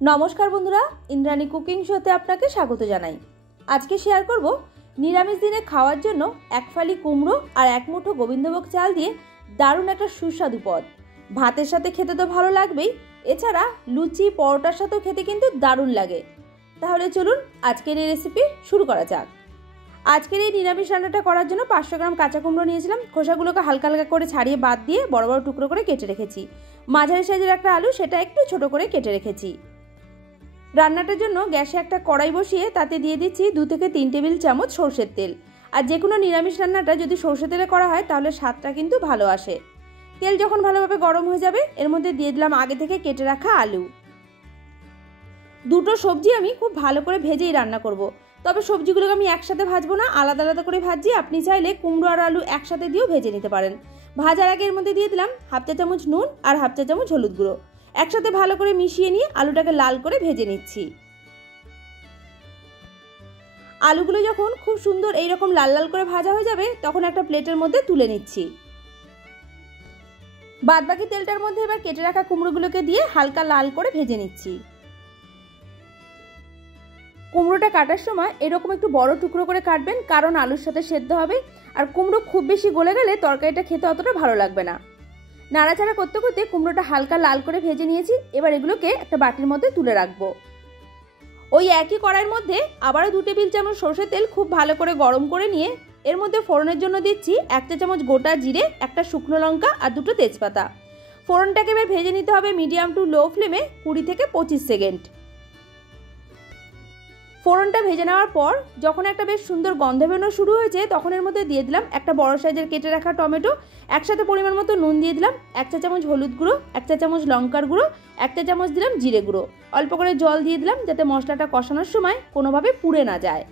নমস্কার বন্ধুরা, ইন্দ্রাণী কুকিং শোতে আপনাকে স্বাগত জানাই। আজকে শেয়ার করব নিরামিষ দিনে খাওয়ার জন্য এক ফালি কুমড়ো আর এক মুঠো গোবিন্দভোগ চাল দিয়ে দারুণ একটা সুস্বাদু পদ। ভাতের সাথে খেতে তো ভালো লাগবেই, এছাড়া লুচি পরোটার সাথেও খেতে কিন্তু দারুণ লাগে। তাহলে চলুন আজকের এই রেসিপি শুরু করা যাক। আজকের এই নিরামিষ রান্নাটা করার জন্য 500 গ্রাম কাঁচা কুমড়ো নিয়েছিলাম। খোসাগুলোকে হালকা হালকা করে ছাড়িয়ে বাদ দিয়ে বড় বড় টুকরো করে কেটে রেখেছি। মাঝারি সাইজের একটা আলু, সেটা একটু ছোট করে কেটে রেখেছি। রান্নাটার জন্য গ্যাসে একটা কড়াই বসিয়ে তাতে দিয়ে দিচ্ছি 2 থেকে 3 টেবিল চামচ সরষের তেল। আর যে কোনো নিরামিষ রান্নাটা যদি সরষে তেলে করা হয় তাহলে স্বাদটা কিন্তু ভালো আসে। তেল যখন ভালোভাবে গরম হয়ে যাবে এর মধ্যে দিয়ে দিলাম আগে থেকে কেটে রাখা আলু। দুটো সবজি আমি খুব ভালো করে ভেজেই রান্না করব। তবে সবজিগুলোকে আমি একসাথে ভাজবো না, আলাদা আলাদা করে ভাজি। আপনি চাইলে কুমড়ো আর আলু একসাথে দিয়েও ভেজে নিতে পারেন। ভাজার আগে এর মধ্যে দিয়ে দিলাম হাফ চা চামচ নুন আর হাফ চা চামচ হলুদ গুঁড়ো। একসাথে ভালো করে মিশিয়ে নিয়ে আলুটাকে লাল করে ভেজে নিচ্ছি। আলুগুলো যখন খুব সুন্দর এইরকম লাল লাল করে ভাজা হয়ে যাবে তখন একটা প্লেটের মধ্যে তুলে নিচ্ছি। বাদবাকি তেলটার মধ্যে এবার কেটে রাখা কুমড়োগুলোকে দিয়ে হালকা লাল করে ভেজে নিচ্ছি। কুমড়োটা কাটার সময় এরকম একটু বড় টুকরো করে কাটবেন, কারণ আলুর সাথে সেদ্ধ হবে। আর কুমড়ো খুব বেশি গলে গেলে তরকারিটা খেতে অতটা ভালো লাগবে না। নাড়াচাড়া করতে করতে কুমড়োটা হালকা লাল করে ভেজে নিয়েছি। এবার এগুলোকে একটা বাটির মধ্যে তুলে রাখবো। ওই একই কড়াইয়ের মধ্যে আবারও 2 টেবিল চামচ সরষের তেল খুব ভালো করে গরম করে নিয়ে এর মধ্যে ফোড়নের জন্য দিচ্ছি 1 চা চামচ গোটা জিরে, একটা শুকনো লঙ্কা আর 2টো তেজপাতা। ফোড়নটাকে এবার ভেজে নিতে হবে মিডিয়াম টু লো ফ্লেমে 20 থেকে 25 সেকেন্ড। ফোড়নটা ভেজে নেওয়ার পর যখন একটা বেশ সুন্দর গন্ধ বেরোনো শুরু হয়েছে তখন এর মধ্যে দিয়ে দিলাম একটা বড় সাইজের কেটে রাখা টমেটো। একসাথে পরিমাণ মতো নুন দিয়ে দিলাম, 1 চা চামচ হলুদ গুঁড়ো, 1 চা চামচ লঙ্কার গুঁড়ো, 1 চা চামচ দিলাম জিরে গুঁড়ো। অল্প করে জল দিয়ে দিলাম যাতে মশলাটা কষানোর সময় কোনোভাবে পুড়ে না যায়।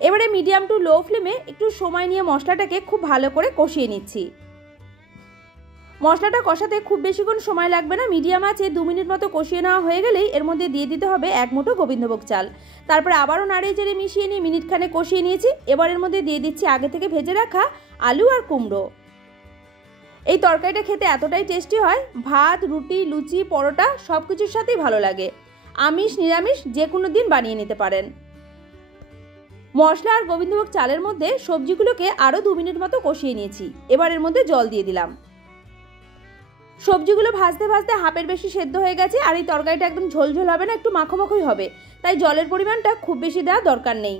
এবারে মিডিয়াম টু লো ফ্লেমে একটু সময় নিয়ে মশলাটাকে খুব ভালো করে কষিয়ে নিচ্ছি। মশলাটা কষাতে খুব বেশিক্ষণ সময় লাগবে না, মিডিয়াম আছে 2 মিনিট মতো কষিয়ে নেওয়া হয়ে গেলেই এর মধ্যে দিয়ে দিতে হবে 1 মুঠো গোবিন্দভোগ চাল। তারপরে আবারও নাড়িয়ে চেড়ে মিশিয়ে নিয়ে মিনিটখানে কষিয়ে নিয়েছি। এবার এর মধ্যে দিয়ে দিচ্ছি আগে থেকে ভেজে রাখা আলু আর কুমড়ো। এই তরকারিটা খেতে এতটাই টেস্টি হয়, ভাত, রুটি, লুচি, পরোটা সব কিছুর সাথেই ভালো লাগে। আমিষ নিরামিষ যে কোনো দিন বানিয়ে নিতে পারেন। মশলা আর গোবিন্দভোগ চালের মধ্যে সবজিগুলোকে আরও 2 মিনিট মতো কষিয়ে নিয়েছি। এবার এর মধ্যে জল দিয়ে দিলাম। সবজিগুলো ভাজতে ভাজতে হাফের বেশি সেদ্ধ হয়ে গেছে আর এই তরকারিটা একদম ঝোলঝোল হবে না, একটু মাখোমাখোই হবে, তাই জলের পরিমাণটা খুব বেশি দেওয়া দরকার নেই।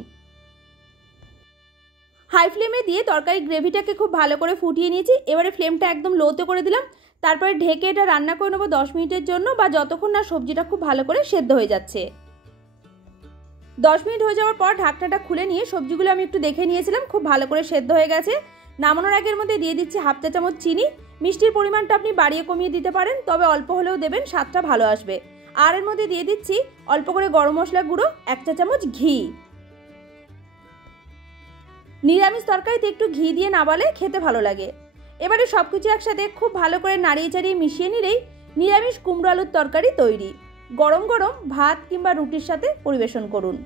হাই ফ্লেমে দিয়ে তরকারি গ্রেভিটাকে খুব ভালো করে ফুটিয়ে নিয়েছি। এবারে ফ্লেমটা একদম লোতে করে দিলাম। তারপরে ঢেকে এটা রান্না করে নেবো 10 মিনিটের জন্য, বা যতক্ষণ না সবজিটা খুব ভালো করে সেদ্ধ হয়ে যাচ্ছে। 10 মিনিট হয়ে যাওয়ার পর ঢাকনাটা খুলে নিয়ে সবজিগুলো আমি একটু দেখে নিয়েছিলাম, খুব ভালো করে সেদ্ধ হয়ে গেছে। নামানোর আগের মধ্যে দিয়ে দিচ্ছি হাফ চা চামচ চিনি। মিষ্টির পরিমাণটা আপনি বাড়িয়ে কমিয়ে দিতে পারেন, তবে অল্প হলেও দেবেন, স্বাদটা ভালো আসবে। আর এর মধ্যে দিয়ে দিচ্ছি অল্প করে গরম মশলা গুঁড়ো, 1 চা চামচ ঘি। নিরামিষ তরকারিতে একটু ঘি দিয়ে নাবালে খেতে ভালো লাগে। এবারে সবকিছু একসাথে খুব ভালো করে নাড়িয়ে চাড়িয়ে মিশিয়ে নিলেই নিরামিষ কুমড়ো আলুর তরকারি তৈরি। গরম গরম ভাত কিংবা রুটির সাথে পরিবেশন করুন।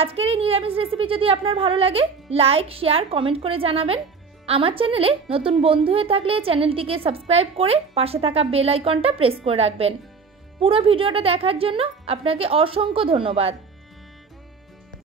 আজকের এই নিরামিষ রেসিপি যদি আপনার ভালো লাগে লাইক, শেয়ার, কমেন্ট করে জানাবেন। আমার চ্যানেলে নতুন বন্ধু হয়ে থাকলে চ্যানেলটিকে সাবস্ক্রাইব করে পাশে থাকা বেল আইকনটা প্রেস করে রাখবেন। পুরো ভিডিওটা দেখার জন্য আপনাকে অসংখ্য ধন্যবাদ।